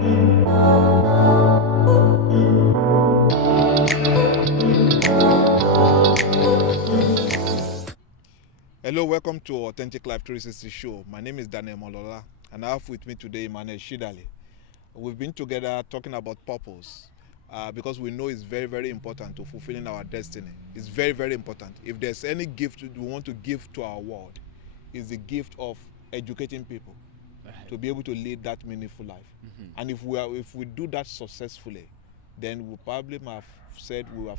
Hello, welcome to Authentic Life 360 Show. My name is Daniel Molola, and I have with me today Emmanuel Shidali. We've been together talking about purpose because we know it's very, very important to fulfilling our destiny. It's very, very important. If there's any gift we want to give to our world, it's the gift of educating people to be able to lead that meaningful life. And if we do that successfully, then we probably have said we have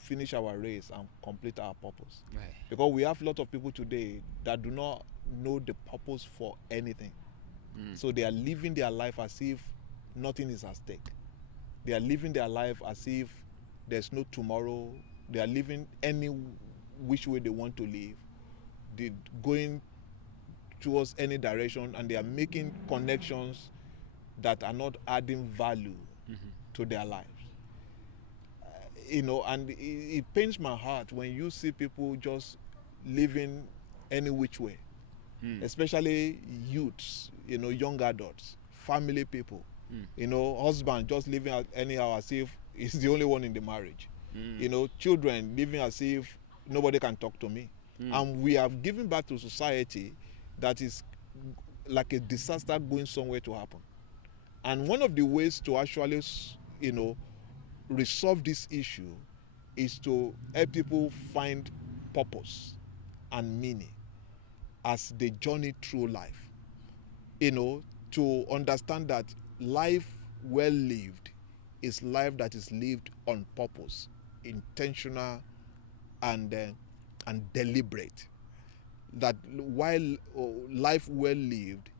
finished our race and complete our purpose. Right. Because we have a lot of people today that do not know the purpose for anything. So they are living their life as if nothing is at stake. They are living their life as if there's no tomorrow. They are living any which way they want to live. They're going towards any direction, and they are making connections that are not adding value to their lives. And it pains my heart when you see people just living any which way, especially youths, young adults, family people, husband just living anyhow as if he's the only one in the marriage, children living as if nobody can talk to me. And we have given back to society that is like a disaster going somewhere to happen. And one of the ways to actually, resolve this issue is to help people find purpose and meaning as they journey through life. To understand that life well lived is life that is lived on purpose, intentional and deliberate. That while life well lived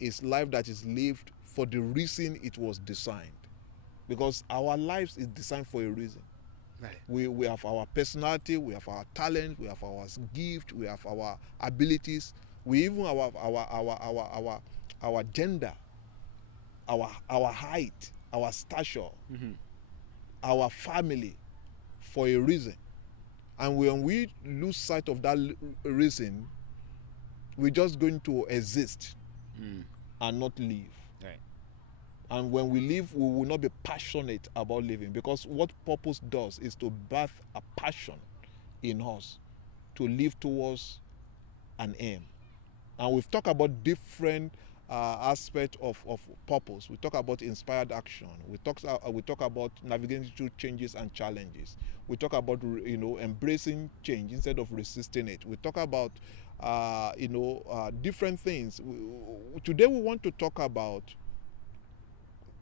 is life that is lived for the reason it was designed. Because our lives is designed for a reason. Right. We have our personality, we have our talent, we have our gift, we have our abilities, we even have our gender, our height, our stature, our family for a reason. And when we lose sight of that reason, we're just going to exist and not live. Right. And when we live, we will not be passionate about living, because what purpose does is to birth a passion in us to live towards an aim. And we've talked about different aspects of purpose. We talk about inspired action. We talk about navigating through changes and challenges. We talk about embracing change instead of resisting it. We talk about different things. Today we want to talk about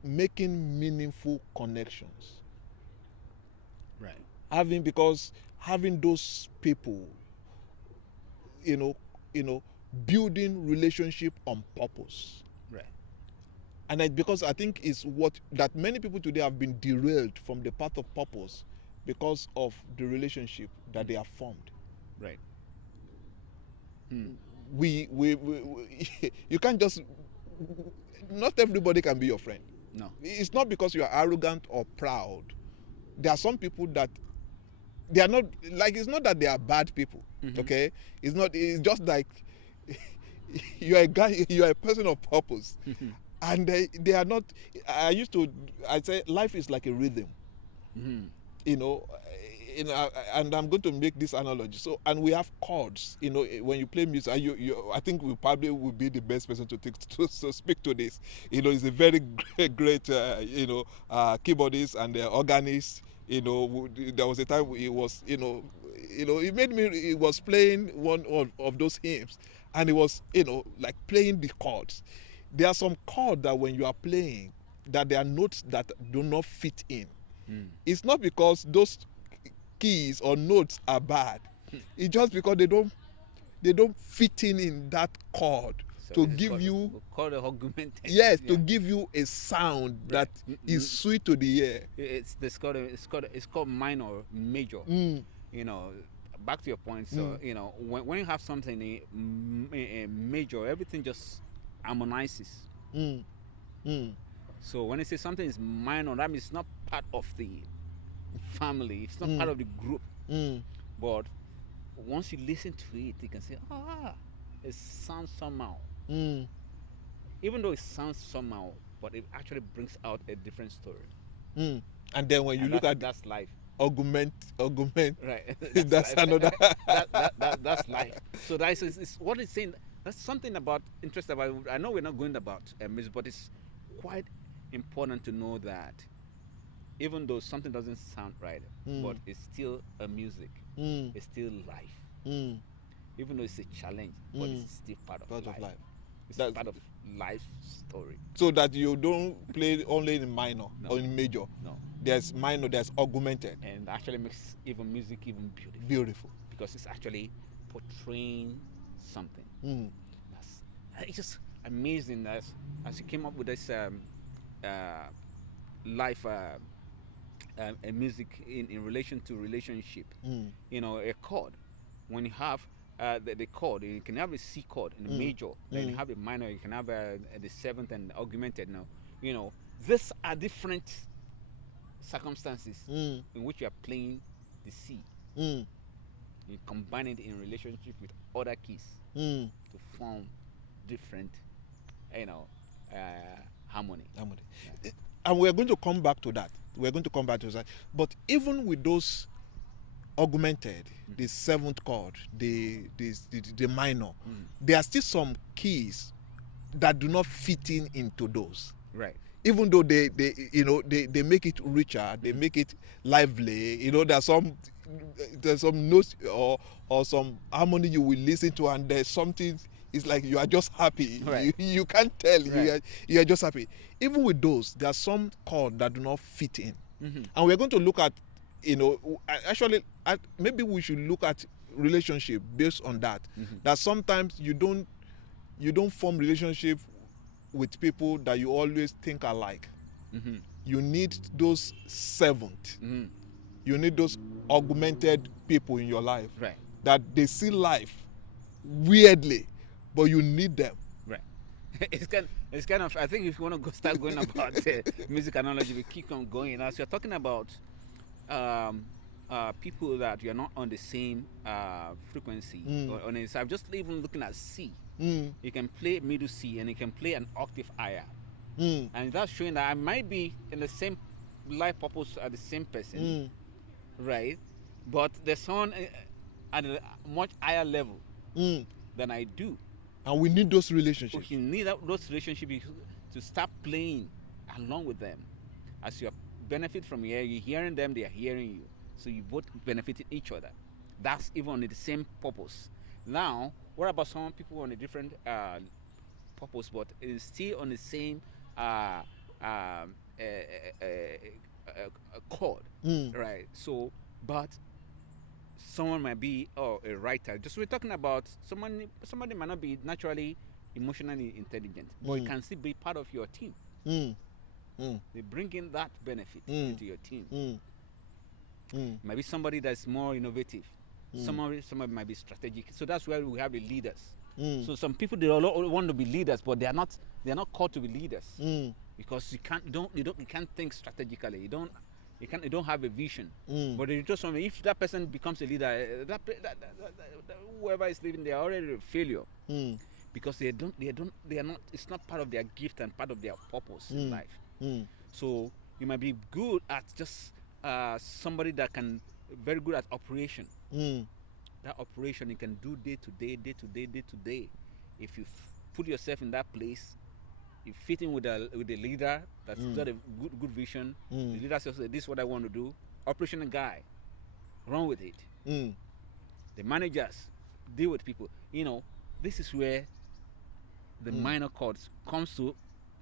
making meaningful connections. Right. Because having those people, building relationship on purpose. Right. And because I think it's what that many people today have been derailed from the path of purpose because of the relationship that they have formed. Right. We you can't just, not everybody can be your friend. No. It's not because you are arrogant or proud. There are some people that they are not, like, it's not that they are bad people. Okay, it's just like you are a guy, you are a person of purpose. And they are not. I say life is like a rhythm. And I'm going to make this analogy. So, and we have chords. When you play music, I think we probably will be the best person to speak to this. He's a very great keyboardist and organist. There was a time he was, he was playing one of those hymns, and he was, like playing the chords. There are some chords that when you are playing, that there are notes that do not fit in. It's not because those keys or notes are bad. It's just because they don't fit in that chord to give you called a augmented. yes, to give you a sound that is sweet to the ear. It's called minor, major. Back to your point. So when you have something a major, everything just harmonizes. So when I say something is minor, that means it's not part of the family. It's not part of the group. But once you listen to it, you can say, it sounds somehow. Even though it sounds somehow, but it actually brings out a different story. Mm. And then when you And look at that's life, augment, right? that's life. another. That's life. So that is what it's saying. That's something about interesting about. I know we're not going about music, but it's quite important to know that even though something doesn't sound right, but it's still a music. Mm. It's still life. Mm. Even though it's a challenge, but it's still part of Part life. of life. It's That's- part of life story. So that you don't play only in minor No. or in major. No, There's minor, there's augmented. and actually makes even music even beautiful Beautiful. because it's actually portraying something. Mm. That's, it's just amazing as you came up with this life music in relation to relationship. Mm. You know, a chord. When you have the chord, you can have a C chord in the major, then you have the minor, you can have the seventh and augmented. Now, you know, these are different circumstances Mm. in which you are playing the C. Mm. You combine it in relationship with other keys Mm. to form different, you know, harmony. Harmony. And we're going to come back to that. We're going to come back to that. But even with those augmented, the seventh chord, the minor, there are still some keys that do not fit into those. Right. Even though they make it richer, they make it lively. You know, there's some notes or some harmony you will listen to, and there's something. It's like you are just happy. Right. You can't tell. Right. You are just happy. Even with those, there are some chords that do not fit in, Mm-hmm. and we're going to look at, actually, maybe we should look at relationship based on that. Mm-hmm. That sometimes you don't form relationship with people that you always think alike. Mm-hmm. You need those seventh. Mm-hmm. You need those augmented people in your life Right. that they see life weirdly, but you need them. Right. It's kind of. I think if you want to start going about music analogy, we keep on going. As you're talking about people that you're not on the same frequency, or on I'm just even looking at C. Mm. You can play middle C and you can play an octave higher, Mm. and that's showing that I might be in the same life purpose as the same person, Mm. right? But there's someone at a much higher level Mm. than I do. And we need those So relationships. you need those relationships to start playing along with them. As you benefit from here, you're hearing them, they are hearing you. So you both benefiting each other. That's even on the same purpose. Now, what about some people on a different purpose, but it's still on the same chord, Mm. right? So, but someone might be a writer. Just we're talking about somebody might not be naturally emotionally intelligent, but it can still be part of your team. Mm. Mm. They bring in that benefit into your team. Mm. Mm. Maybe somebody that's more innovative. Somebody might be strategic. So that's where we have the leaders. Mm. So some people they all want to be leaders, but they are not called to be leaders Mm. because you can't think strategically. You don't have a vision. Mm. But you just if that person becomes a leader, whoever is leading, they are already a failure Mm. because they are not. It's not part of their gift and part of their purpose in life. Mm. So you might be good at just somebody that can very good at operation. Mm. That operation you can do day to day. If you put yourself in that place, you fit in with the leader that's got a good vision. Mm. The leader says, "This is what I want to do." Operational guy, run with it. Mm. The managers deal with people. This is where the minor chords comes to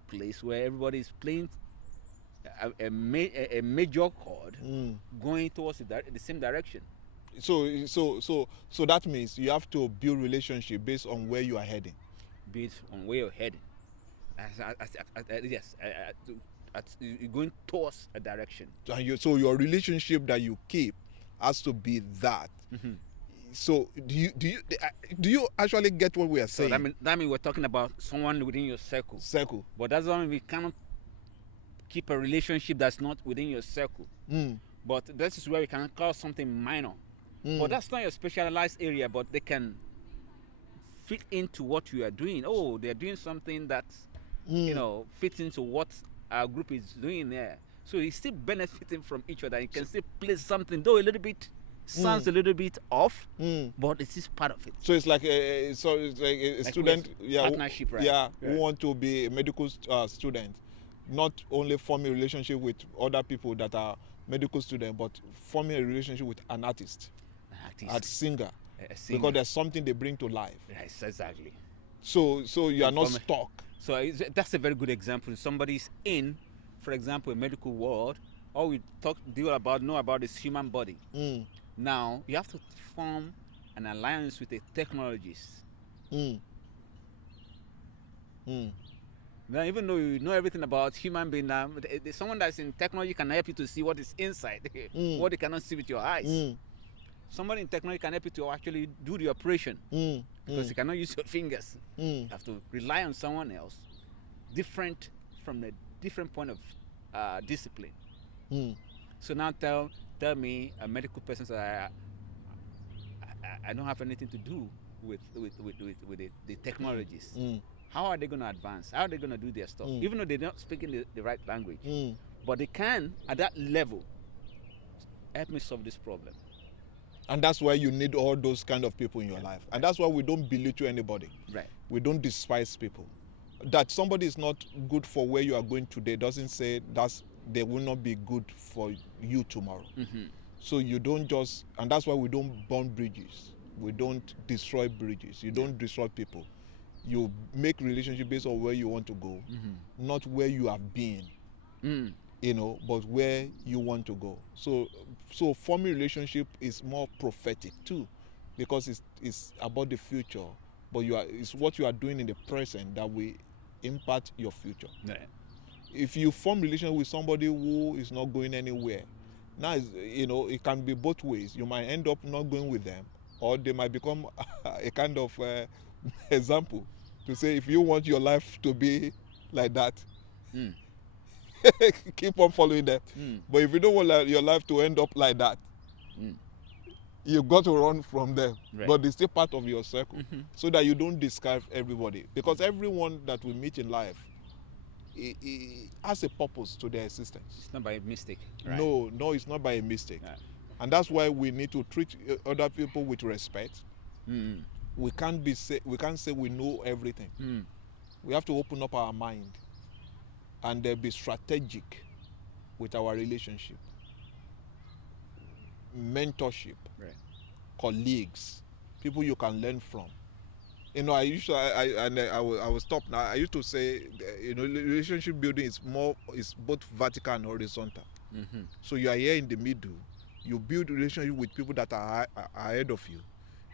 place where everybody is playing a major chord going towards the same direction. So that means you have to build relationship based on where you are heading. Based on where you're heading. Yes, you're going towards a direction. And so your relationship that you keep has to be that. Mm-hmm. So do you actually get what we are So saying? that means we're talking about someone within your circle. Circle. But that's why we cannot keep a relationship that's not within your circle. Mm. But this is where we can call something minor. But that's not your specialized area, but they can fit into what you are doing. Oh, they're doing something that you know, fit into what our group is doing there. So he's still benefiting from each other. You can still play something, though a little bit sounds a little bit off, but it is part of it. So it's like a Like student, partnership, right? who want to be a medical student, not only forming a relationship with other people that are medical students, but forming a relationship with an artist, a singer, because there's something they bring to life. Yes, exactly. So you are not From- stuck. So that's a very good example. Somebody's in, for example, a medical world. All we know about is human body. Now you have to form an alliance with a technologist. Now, even though you know everything about human being, someone that's in technology can help you to see what is inside, what you cannot see with your eyes. Somebody in technology can help you to actually do the operation because you cannot use your fingers. You have to rely on someone else, different from a different point of discipline. So now tell me, a medical person, so I don't have anything to do with the technologies. How are they going to advance? How are they going to do their stuff? Even though they're not speaking the right language, but they can, at that level, help me solve this problem. And that's why you need all those kind of people in your life. And that's why we don't belittle anybody. Right. We don't despise people. That somebody is not good for where you are going today doesn't say they will not be good for you tomorrow. So you don't just, and that's why we don't burn bridges. We don't destroy bridges. You don't destroy people. You make relationship based on where you want to go, not where you have been. You know, but where you want to go. So forming relationship is more prophetic too, because it's about the future, but it's what you are doing in the present that will impact your future. Right. If you form relationship with somebody who is not going anywhere, now it can be both ways. You might end up not going with them, or they might become a kind of example to say, if you want your life to be like that, keep on following them. But if you don't want your life to end up like that, you've got to run from them. Right. But it's still part of your circle, so that you don't discard everybody, because everyone that we meet in life it has a purpose to their existence. It's not by mistake. Right? No, it's not by a mistake. Right. And that's why we need to treat other people with respect. We can't say we know everything. We have to open up our mind and be strategic with our relationship, mentorship, Right. colleagues, people you can learn from. I will stop now. I used to say, relationship building is both vertical and horizontal. So you are here in the middle. You build relationship with people that are ahead of you.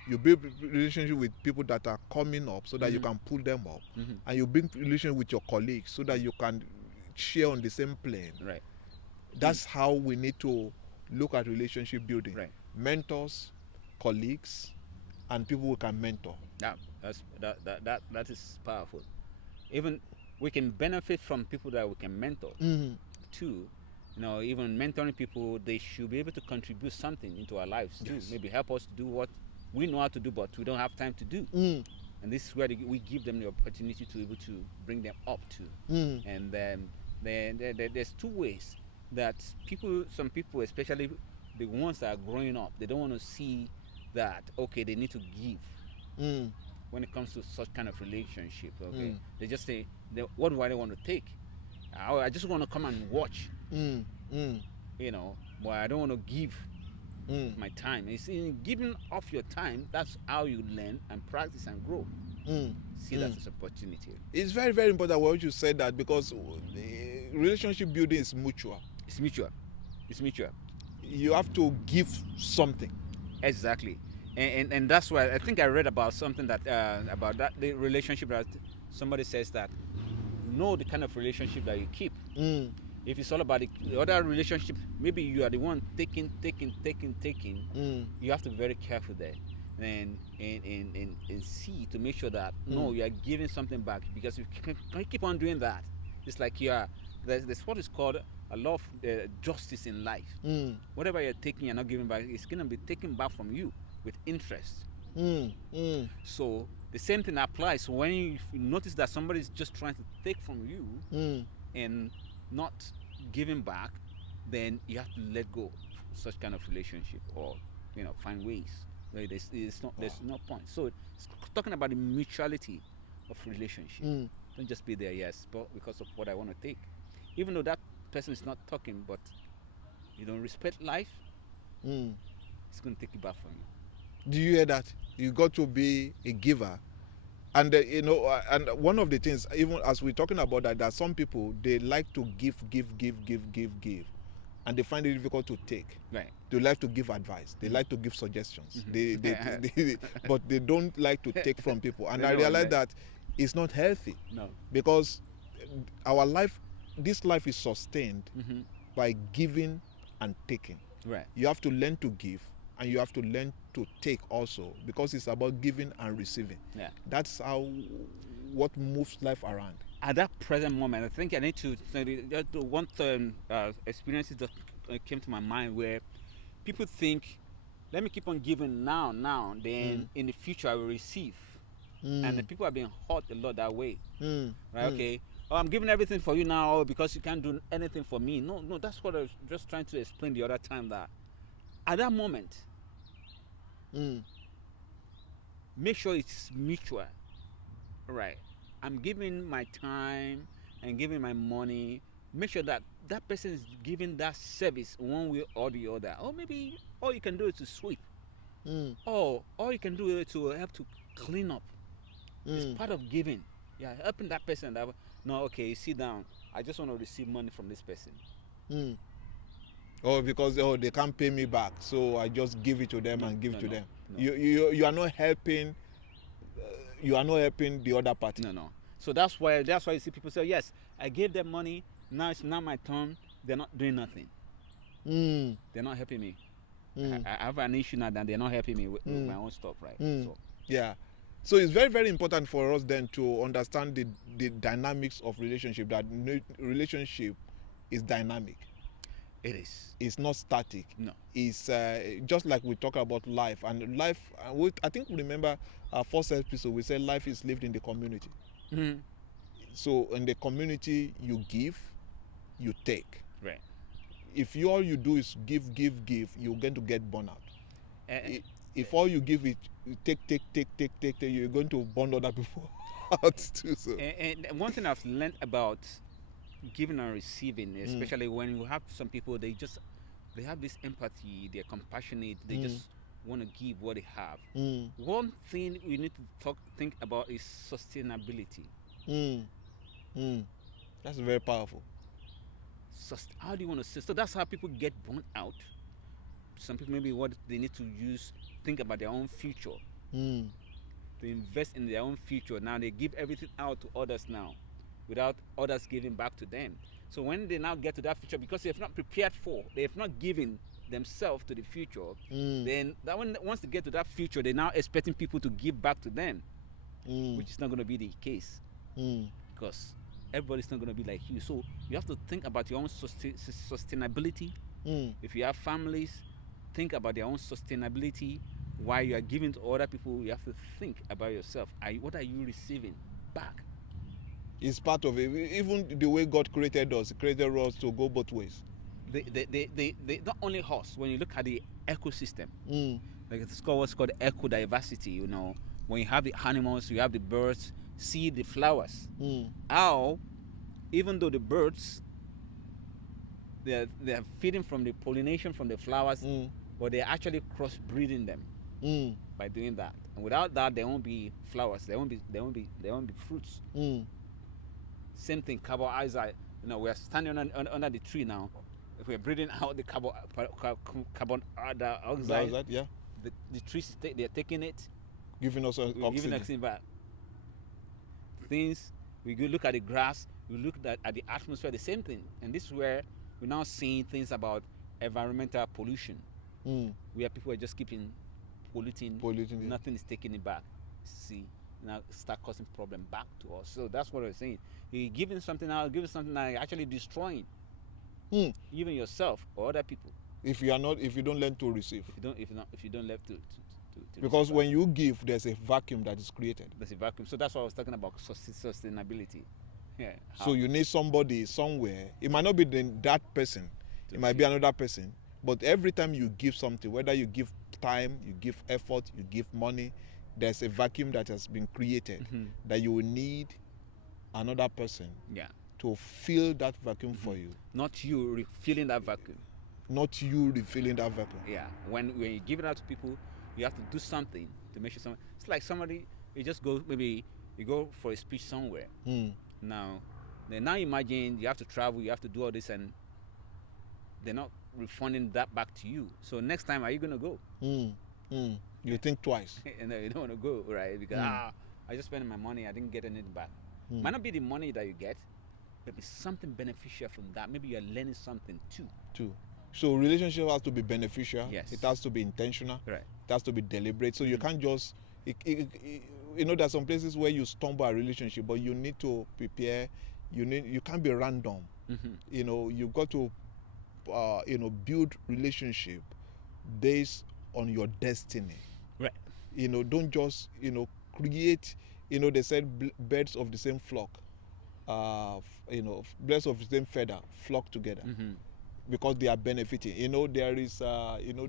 You build relationship with people that are coming up, so that you can pull them up, and you build relationship with your colleagues so that you can share on the same plane. Right. That's how we need to look at relationship building. Right. Mentors, colleagues, and people we can mentor. That is powerful. Even we can benefit from people that we can mentor too. Even mentoring people, they should be able to contribute something into our lives too. Yes. Maybe help us do what we know how to do, but we don't have time to do. And this is where we give them the opportunity to be able to bring them up to. And then there's two ways that some people, especially the ones that are growing up, they don't want to see that, okay, they need to give when it comes to such kind of relationship. Okay, they just say, what do I want to take? I just want to come and watch. But I don't want to give my time. It's in giving off your time. That's how you learn and practice and grow. See that as opportunity. It's very, very important what you said, that because relationship building is mutual. It's mutual. You have to give something. Exactly. And that's why I think I read about something that about that the relationship that somebody says that know the kind of relationship that you keep. If it's all about the other relationship, maybe you are the one taking. You have to be very careful there, and see to make sure that no, you are giving something back, because if you keep on doing that, it's like there's what is called a law of justice in life. Whatever you're taking, you're not giving back. It's gonna be taken back from you with interest. So The same thing applies. So when you notice that somebody is just trying to take from you and not giving back, then you have to let go of such kind of relationship, or find ways where there's no point. So it's talking about the mutuality of relationship. Don't just be there, yes, but because of what I want to take, even though that person is not talking, but you don't respect life, it's going to take it back from you. Do you hear that? You got to be a giver. And and one of the things, even as we're talking about that some people, they like to give, and they find it difficult to take. Right. They like to give advice. They like to give suggestions. But they don't like to take from people. And I realize that it's not healthy. No. Because our life, this life is sustained by giving and taking. Right. You have to learn to give, and you have to learn to take also, because it's about giving and receiving. Yeah. That's what moves life around. At that present moment, I think I need to one experiences that came to my mind where people think, let me keep on giving now, then in the future I will receive. And the people are being hurt a lot that way. Right? Okay. Oh, I'm giving everything for you now because you can't do anything for me. No, that's what I was just trying to explain the other time, that at that moment, make sure it's mutual. Right. I'm giving my time and giving my money. Make sure that that person is giving that service one way or the other. Or maybe all you can do is to sweep. Or all you can do is to help to clean up. It's part of giving. Yeah, helping that person. Okay, sit down. I just want to receive money from this person. Or because they can't pay me back, so I just give it to them and give to them. No. You are not helping. You are not helping the other party. No. So that's why you see people say, yes, I gave them money. Now it's not my turn. They're not doing nothing. They're not helping me. I have an issue now that they're not helping me with my own stuff, right? So. Yeah. So it's very, very important for us then to understand the dynamics of relationship. That relationship is dynamic. It is. It's not static. No. It's just like we talk about life. And life, I think we remember our first episode, we said life is lived in the community. So in the community, you give, you take. Right. If all you do is give, you're going to get burnout. If all you give it, you take, you're going to burn other people out too. So. And one thing I've learned about giving and receiving, especially when you have some people, they have this empathy, they're compassionate, they just want to give what they have. One thing we need to think about is sustainability. That's very powerful. How do you want to so that's how people get burnt out. Some people, maybe what they need to think about their own future, to invest in their own future. Now they give everything out to others now, without others giving back to them. So when they now get to that future, because they have not prepared they have not given themselves to the future, then once they get to that future, they're now expecting people to give back to them, which is not going to be the case, because everybody's not going to be like you. So you have to think about your own sustainability. If you have families, think about their own sustainability. While you are giving to other people, you have to think about yourself. What are you receiving back? It's part of it. Even the way God created us, He created us to go both ways. They not only us. When you look at the ecosystem, like it's called what's called ecodiversity. When you have the animals, you have the birds, see the flowers. How, even though the birds, they're feeding from the pollination from the flowers, but they're actually crossbreeding them by doing that. And without that, there won't be flowers. There won't be fruits. Same thing, carbon dioxide. We're standing under the tree now. If we're breathing out the carbon dioxide, yeah. The trees, they're taking it, giving us oxygen. Giving oxygen back. Things, we go look at the grass, we look at the atmosphere, the same thing. And this is where we're now seeing things about environmental pollution, where people are just keeping polluting, nothing is taking it back. See, now start causing problem back to us. So that's what I'm saying. You're giving something out, giving something out, you're actually destroying even yourself or other people. If you don't learn to receive. If you don't learn to Because reciprocate. when you give, there's a vacuum that is created. There's a vacuum. So that's what I was talking about sustainability. Yeah. So you need somebody somewhere. It might not be that person. To It might be feel- another person. But every time you give something, whether you give time, you give effort, you give money, there's a vacuum that has been created Mhm. that you will need another person Yeah. to fill that vacuum for you, Not you filling that vacuum. not you refilling that vacuum. Yeah. When you give it out to people, you have to do something to make sure someone. It's like somebody. You just go, maybe you go for a speech somewhere. Mm. Now imagine you have to travel, you have to do all this, and they're not refunding that back to you. So next time, are you gonna go? Mm. Mm. You think twice. And you don't want to go, right? Because Mm. I just spent my money, I didn't get anything back. Mm. Might not be the money that you get, but it's something beneficial from that. Maybe you're learning something too. Too. So relationship has to be beneficial. Yes. It has to be intentional. Right. It has to be deliberate. So you Mm. can't just, you know, there's some places where you stumble a relationship, but you need to prepare. You can't be random. Mm-hmm. You know, you got to, build relationship based on your destiny. Right. You know, don't just, create. You know, they said birds of the same flock. Birds of the same feather flock together. Mm-hmm. Because they are benefiting. You know, there is,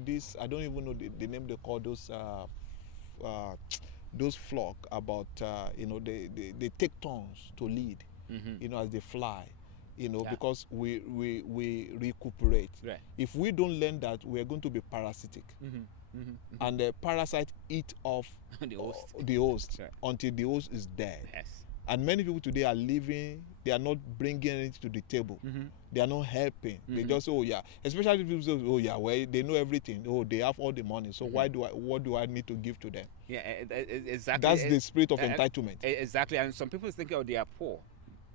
this, I don't even know the name they call those flock about, they take turns to lead, Mm-hmm. as they fly, Yeah. because we recuperate. Right. If we don't learn that, we are going to be parasitic. Mm-hmm. Mm-hmm. And the parasite eat off The host. the host Right. until the host is dead. Yes. And many people today are living, they are not bringing anything to the table. Mm-hmm. They are not helping. They Mhm. just say, oh yeah. Especially people say, oh yeah, well, they know everything. Oh, they have all the money. So Mhm. what do I need to give to them? Yeah, exactly. That's the spirit of uh, entitlement. Exactly. And some people think, oh, they are poor.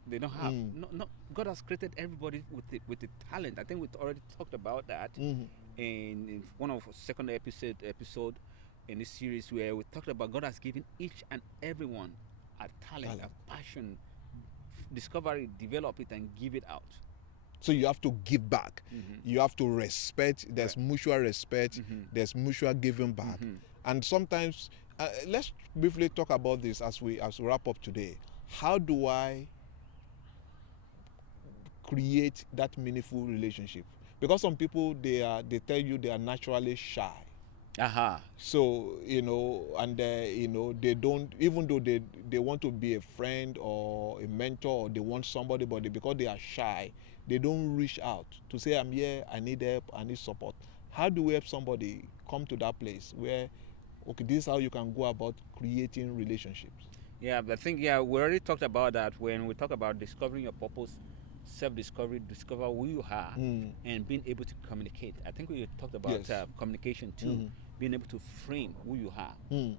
They don't have. Mm. No. God has created everybody with the talent. I think we already talked about that Mhm. in one of our second episode in this series, where we talked about God has given each and everyone a talent, a passion. Discover it, develop it, and give it out. So you have to give back. Mhm. You have to respect. There's Right. mutual respect. Mhm. There's mutual giving back. Mhm. And sometimes, let's briefly talk about this as we wrap up today. How do I create that meaningful relationship? Because some people they tell you they are naturally shy. Aha. So and they don't, even though they want to be a friend or a mentor, or they want somebody, but because they are shy, they don't reach out to say, I'm here, I need help, I need support. How do we help somebody come to that place where, okay, this is how you can go about creating relationships? Yeah, but I think we already talked about that when we talk about discovering your purpose, self-discovery, discover who you are, Mm. and being able to communicate. I think we talked about Yes. communication too. Mhm. Being able to frame who you are, Mm.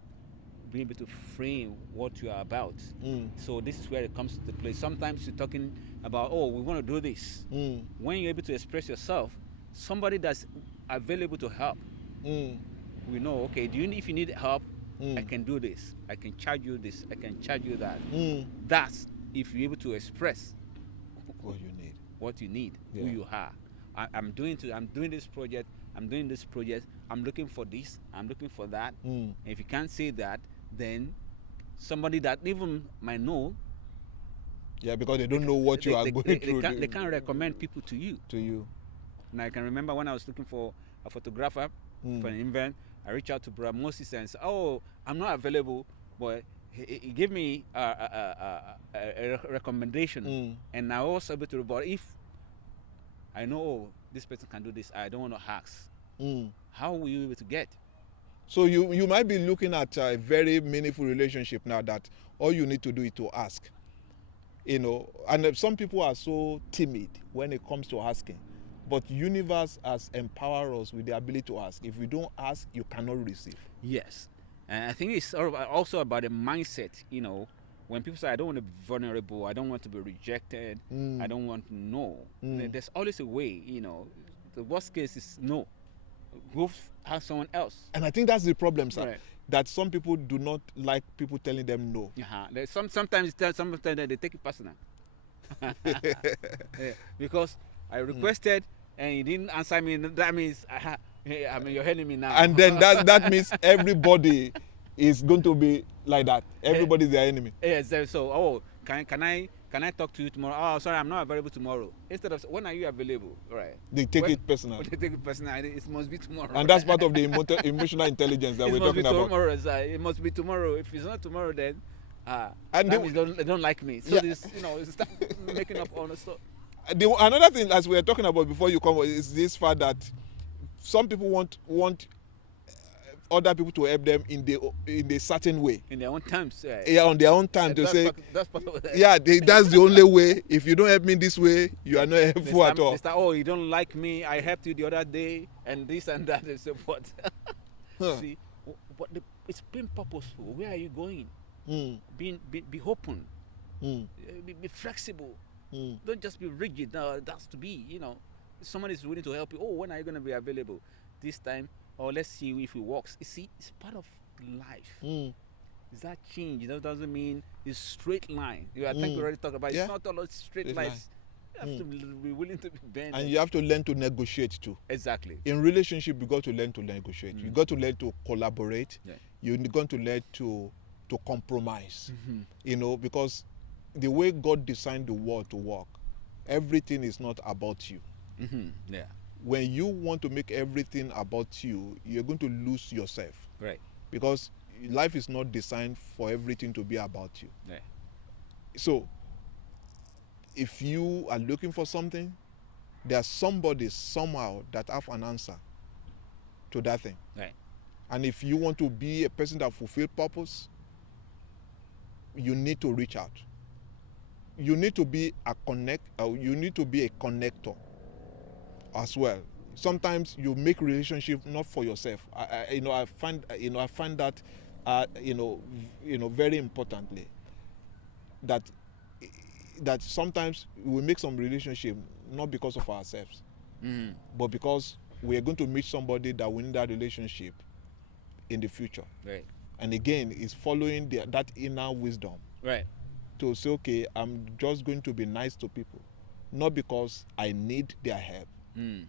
being able to frame what you are about. Mm. So this is where it comes to play. Sometimes you're talking about, oh, we want to do this. Mm. When you're able to express yourself, somebody that's available to help, Mm. we know, okay, if you need help, Mm. I can do this. I can charge you this. I can charge you that. Mm. That's if you're able to express What you need. what you need, who Yeah. you are. I'm doing this project. I'm doing this project. I'm looking for this. I'm looking for that. Mm. If you can't say that, then somebody that even might know, Yeah, because they don't know what you are going through. They can't recommend people to you. to you. And I can remember when I was looking for a photographer Mm. for an event, I reached out to Brother Moses and said, oh, I'm not available, but he gave me a recommendation. Mm. And I was able to, but if I know, oh, this person can do this, I don't want to ask. Mm. How will you able to get? So you might be looking at a very meaningful relationship now that all you need to do is to ask. And some people are so timid when it comes to asking. But universe has empowered us with the ability to ask. If you don't ask, you cannot receive. Yes. And I think it's also about the mindset, when people say, I don't want to be vulnerable, I don't want to be rejected, Mm. I don't want to know. Mm. There's always a way, The worst case is no. Go have someone else. And I think that's the problem, sir. Right. That some people do not like people telling them no. There's sometimes they take it personal. Yeah, because I requested and you didn't answer me. That means Hey, I'm your enemy now. And then that means everybody is going to be like that. Everybody's their enemy. Yes. So, oh, can I talk to you tomorrow? Oh, sorry, I'm not available tomorrow. Instead of when are you available? Right. They take it personal. They take it personal. It must be tomorrow. And that's part of the emotional intelligence that we're talking about. Tomorrow, it must be tomorrow. If it's not tomorrow, then and that means they don't like me. So Yeah. this, start making up on the stuff. Another thing, as we were talking about before you come, is this fact that some people want other people to help them in a certain way. In their own terms. Yeah, on their own time to say. That's part of it. Yeah, that's the only way. If you don't help me this way, you are not helpful at all. They start, oh, you don't like me. I helped you the other day, and this and that and so forth. See, but it's being purposeful. Where are you going? Be open. Be flexible. Don't just be rigid. No, it has to be. Someone is willing to help you. Oh, when are you going to be available? This time. Or let's see if it works. You see, it's part of life. Is that change? That doesn't mean it's straight line. I think we already talked about it. Yeah. It's not all straight lines. You have to be willing to be bent. And you have to learn to negotiate too. Exactly. In relationship, you got to learn to negotiate. You got to learn to collaborate. Yeah. You're going to learn to compromise. Because the way God designed the world to work, everything is not about you. Yeah. When you want to make everything about you, you're going to lose yourself. Right. Because life is not designed for everything to be about you. Yeah. So, if you are looking for something, there's somebody somehow that have an answer to that thing. Right. And if you want to be a person that fulfill purpose, you need to reach out. You need to be you need to be a connector as well. Sometimes you make relationship not for yourself. I find that very importantly that sometimes we make some relationship not because of ourselves, but because we are going to meet somebody that we need that relationship in the future. Right. And again, it's following that inner wisdom. Right. To say, okay, I'm just going to be nice to people, not because I need their help,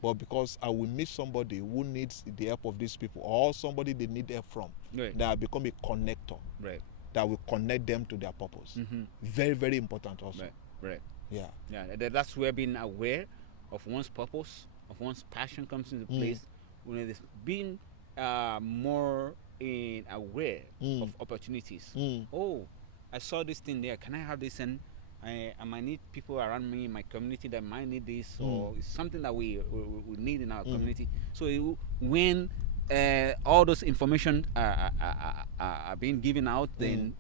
but because I will meet somebody who needs the help of these people, or somebody they need help from. Right. That I become a connector. Right. That will connect them to their purpose. Very, very important also. Right. Yeah. Yeah. That's where being aware of one's purpose, of one's passion comes into place. When it is being more aware of opportunities. Oh, I saw this thing there. Can I have this? And I might need people around me in my community that might need this, or it's something that we need in our community. So when all those information are being given out, then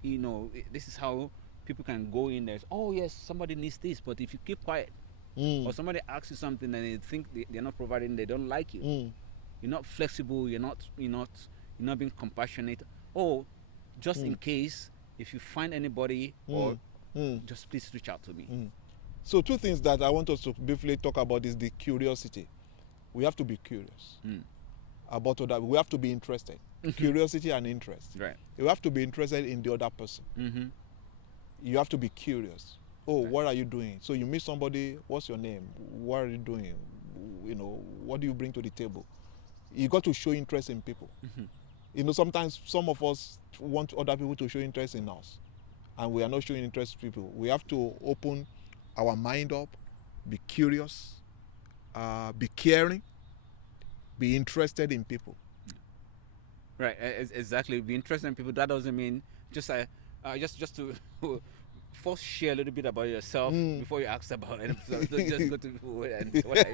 this is how people can go in there. Oh yes, somebody needs this, but if you keep quiet, or somebody asks you something and they think they're not providing, they don't like you. You're not flexible. You're not being compassionate. Oh, just in case, if you find anybody, or just please reach out to me. So 2 things that I want us to briefly talk about is the curiosity. We have to be curious about other. We have to be interested. Curiosity and interest. Right. You have to be interested in the other person. You have to be curious. Oh, what are you doing? So you meet somebody. What's your name? What are you doing? What do you bring to the table? You got to show interest in people. Sometimes some of us want other people to show interest in us, and we are not showing interest in people. We have to open our mind up, be curious, be caring, be interested in people. Right. Exactly. Be interested in people. That doesn't mean just to first share a little bit about yourself before you ask about it. So don't just go to people and what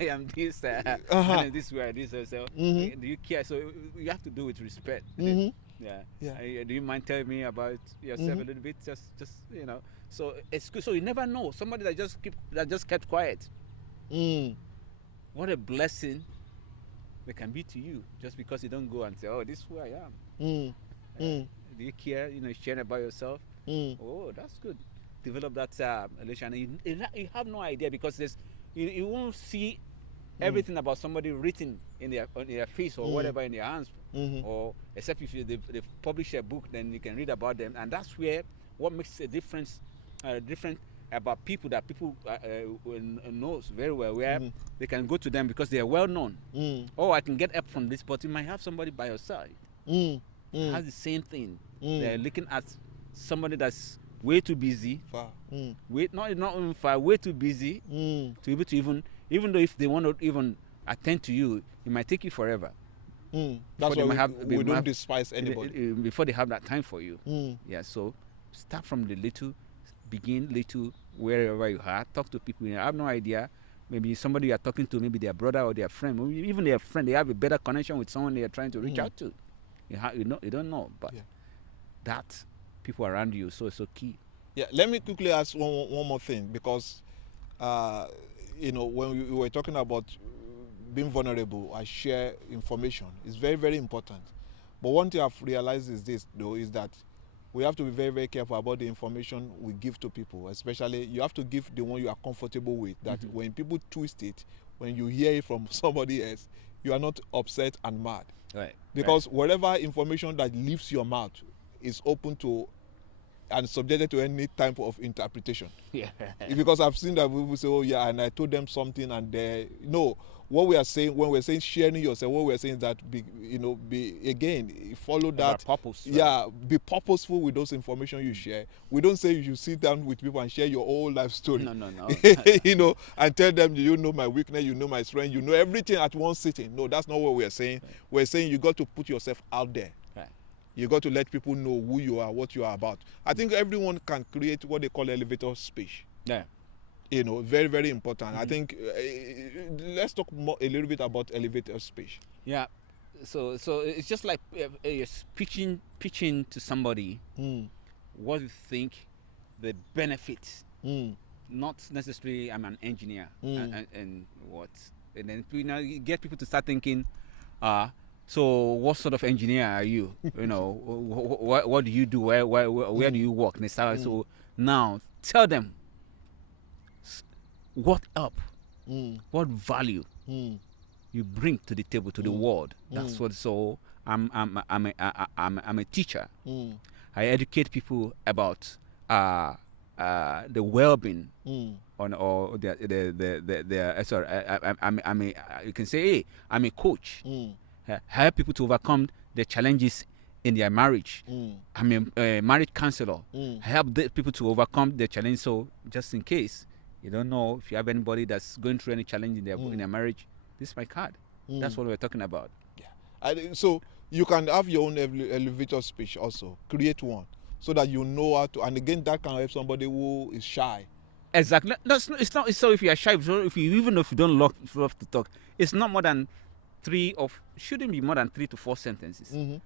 I am this and this way, this so do you care? So you have to do it with respect. Yeah. Do you mind telling me about yourself a little bit? Just So it's good. So you never know. Somebody that just kept quiet. What a blessing they can be to you, just because you don't go and say, "Oh, this is who I am." Do you care? Sharing about yourself. Oh, that's good. Develop that relation. You have no idea, because you won't see everything about somebody written on their face or whatever in their hands, or except if they publish a book, then you can read about them, and that's where what makes a difference. Different about people that people knows very well, where Mm. they can go to them because they are well known. Mm. Oh, I can get help from this, but you might have somebody by your side Mm. has Mm. the same thing. Mm. They're looking at somebody that's way too busy, Far. Mm. not even far, way too busy Mm. to be able to even though if they want to even attend to you, it might take you forever. Mm. Before That's they why might have- we they might don't have- despise anybody. Before they have that time for you. Mm. Yeah, so start from the little, begin little, wherever you are. Talk to people. I have no idea. Maybe somebody you are talking to, maybe their brother or their friend, maybe even their friend, they have a better connection with someone they are trying to reach Mm. out to. You don't know, but Yeah. that people around you, so key. Yeah, let me quickly ask one more thing, because when we were talking about being vulnerable, I share information. It's very, very important. But one thing I've realized is this, though, is that we have to be very, very careful about the information we give to people. Especially, you have to give the one you are comfortable with. That Mhm. when people twist it, when you hear it from somebody else, you are not upset and mad. Right. Because whatever information that leaves your mouth is open to and subjected to any type of interpretation. Yeah. Because I've seen that people say, oh yeah, and I told them something, and they no. What we are saying when we're saying sharing yourself, what we're saying is that follow that. About purpose. Right? Yeah, be purposeful with those information you share. We don't say you should sit down with people and share your whole life story. No. And tell them, you know my weakness, you know my strength, you know everything at one sitting. No, that's not what we're saying. Right. We're saying you got to put yourself out there. Right. You got to let people know who you are, what you are about. I think everyone can create what they call elevator speech. Yeah. Very, very important. I Mhm. think let's talk a little bit about elevator speech. Yeah. So it's just like you're pitching to somebody Mm. what you think the benefits. Mm. Not necessarily I'm an engineer Mm. and what, and then you get people to start thinking, so what sort of engineer are you? What do you do? Where do you work? And they start, so now tell them what up, Mm. what value Mm. you bring to the table, to the world. That's Mm. what. So I'm a teacher. Mm. I educate people about the well-being Mm. or sorry, you can say, hey, I'm a coach. Mm. Help people to overcome the challenges in their marriage. Mm. I'm a marriage counselor. Mm. Help the people to overcome their challenge. So just in case you don't know if you have anybody that's going through any challenge in their marriage, this is my card. Mm. That's what we're talking about. So you can have your own elevator speech also. Create one so that you know how to. And again, that can help somebody who is shy. Exactly. It's not. So if you are shy, if you don't love to talk, it's not more than shouldn't be more than 3 to 4 sentences. Mm-hmm.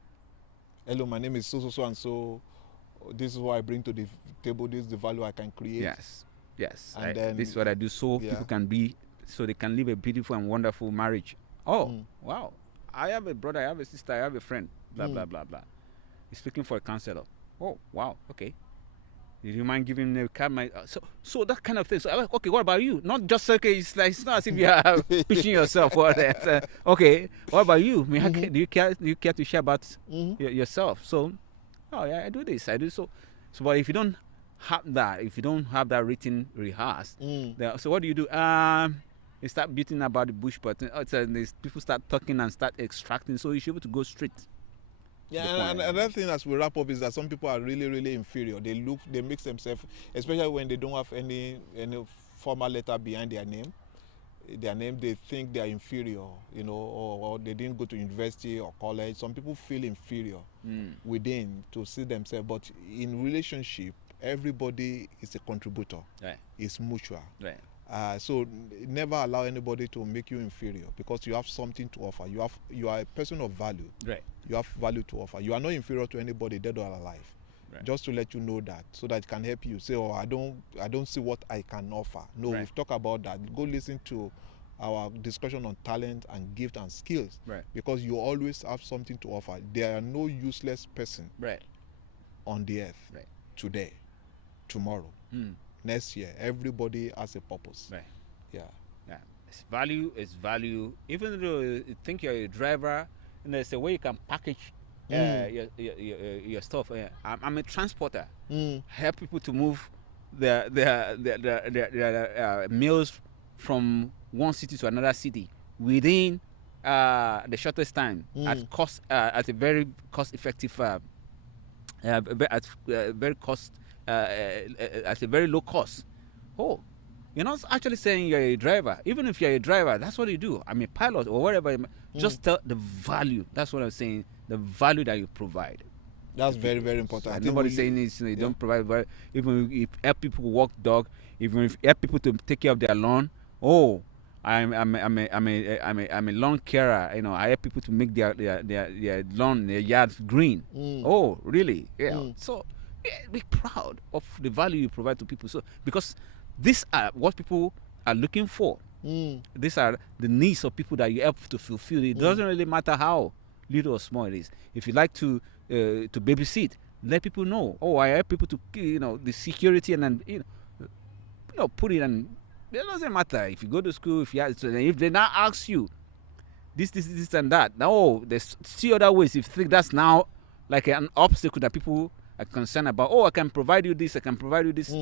Hello, my name is so and so. This is what I bring to the table. This is the value I can create. Yes. And then, this is what I do, so people can they can live a beautiful and wonderful marriage. Oh, wow! I have a brother, I have a sister, I have a friend. Blah blah blah blah. He's speaking for a counselor. Oh, wow. Okay. Do you mind giving me a card? So that kind of thing. So okay, what about you? Not just okay. It's not as if you are pitching yourself or that. Okay, what about you? Do you care to share about yourself? So, oh yeah, I do this. I do so. So, but if you don't have that written rehearsed, so what do? You start beating about the bush, but people start talking and start extracting. So you should be able to go straight. Yeah, and another thing as we wrap up is that some people are really, really inferior. They mix themselves, especially when they don't have any formal letter behind their name. They think they are inferior, or they didn't go to university or college. Some people feel inferior within to see themselves, but in relationship, everybody is a contributor. Right. It's mutual. Right. So never allow anybody to make you inferior, because you have something to offer. You are a person of value. Right. You have value to offer. You are not inferior to anybody, dead or alive. Right. Just to let you know that, so that it can help you say, oh, I don't see what I can offer. No, Right. We've talked about that. Go listen to our discussion on talent and gift and skills. Right. Because you always have something to offer. There are no useless person Right. on the earth. Right. Today, tomorrow, next year. Everybody has a purpose. Right. Yeah. Yeah. It's value. Even though you think you're a driver, there's a way you can package your stuff. I'm a transporter. Help people to move their meals from one city to another city within the shortest time at a very cost effective very cost at a very low cost. Oh, you're not actually saying you're a driver. Even if you're a driver, that's what you do. I'm a pilot or whatever. Just tell the value. That's what I'm saying. The value that you provide. That's very, very important. I think Nobody's saying this. You don't provide value. Even if you help people walk dog, even if you help people to take care of their lawn. Oh, I'm a lawn carer. You know, I help people to make their lawn, their yards green. Oh, really? Yeah. So be proud of the value you provide to people. So because these are what people are looking for. These are the needs of people that you help to fulfill. It doesn't really matter how little or small it is. If you like to babysit, let people know. Oh, I help people to the security and then put it and it doesn't matter if you go to school if they now ask you this and that. No, there's still other ways. If you think that's now like an obstacle that people are concerned about. Oh, I can provide you this. I can provide you this.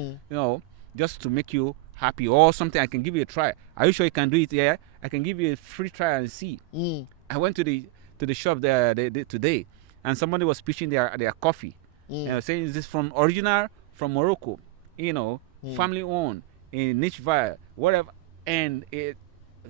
Just to make you happy or something. I can give you a try. Are you sure you can do it? Yeah, I can give you a free try and see. I went to the shop there today, and somebody was pitching their coffee, saying, "Is this from original from Morocco? Family owned in Nicheville, whatever." And do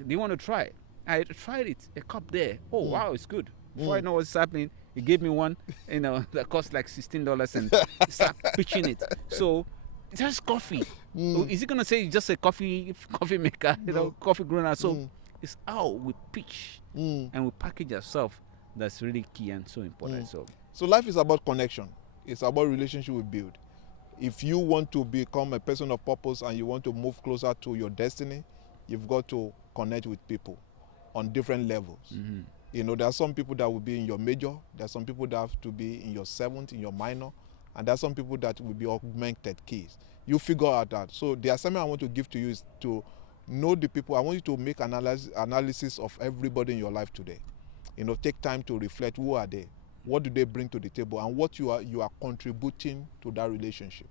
you want to try it? I tried it, a cup there. Oh wow, it's good. Before I know what's happening, he gave me one, that cost like $16, and start pitching it. So just coffee. Is he gonna say just a coffee maker, coffee grower? So it's how we pitch and we package ourselves that's really key and so important. So life is about connection. It's about relationship we build. If you want to become a person of purpose and you want to move closer to your destiny, you've got to connect with people on different levels. There are some people that will be in your major. There are some people that have to be in your seventh, in your minor. And there are some people that will be augmented keys. You figure out that. So the assignment I want to give to you is to know the people. I want you to make analysis of everybody in your life today. Take time to reflect. Who are they? What do they bring to the table? And what you are contributing to that relationship.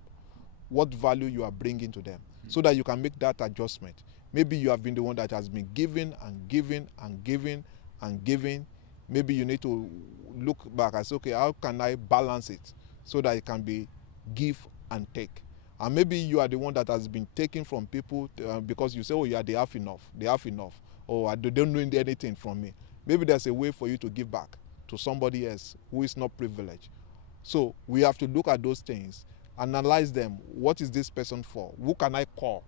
What value you are bringing to them. So that you can make that adjustment. Maybe you have been the one that has been giving and giving and giving and giving. Maybe you need to look back and say, okay, how can I balance it so that it can be give and take? And maybe you are the one that has been taken from people because you say, oh yeah, they have enough. Or they don't need anything from me. Maybe there's a way for you to give back to somebody else who is not privileged. So we have to look at those things, analyze them. What is this person for? Who can I call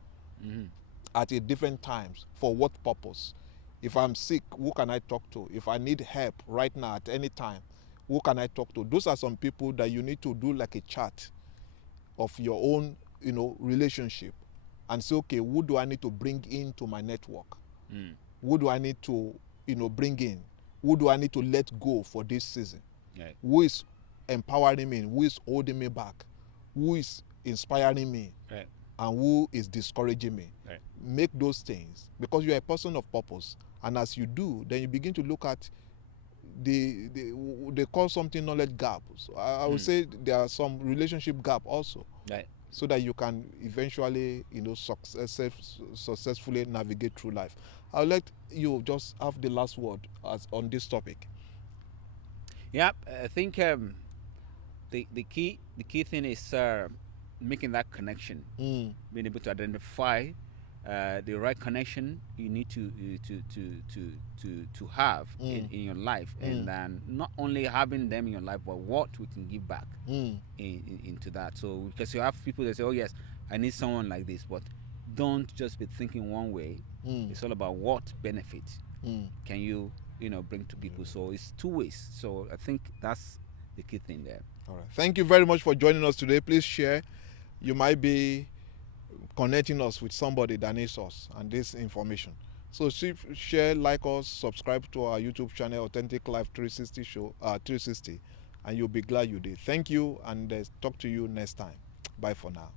at a different times? For what purpose? If I'm sick, who can I talk to? If I need help right now at any time, who can I talk to? Those are some people that you need to do like a chart of your own, relationship and say, okay, who do I need to bring into my network? Who do I need to, bring in? Who do I need to let go for this season? Right. Who is empowering me? Who is holding me back? Who is inspiring me? Right. And who is discouraging me? Right. Make those things because you are a person of purpose. And as you do, then you begin to look at they call something knowledge gap. So I would say there are some relationship gap also. Right. So that you can eventually, successfully navigate through life. I'll let you just have the last word on this topic. Yeah, I think the key thing is making that connection, being able to identify the right connection you need to have in your life, and then not only having them in your life, but what we can give back into that. So because you have people that say, oh yes, I need someone like this, but don't just be thinking one way. It's all about what benefit can you bring to people. So it's two ways. So I think that's the key thing there. All right. Thank you very much for joining us today. Please share. You might be connecting us with somebody that needs us and this information. So share, like us, subscribe to our YouTube channel, Authentic Life 360 Show, 360, and you'll be glad you did. Thank you, and talk to you next time. Bye for now.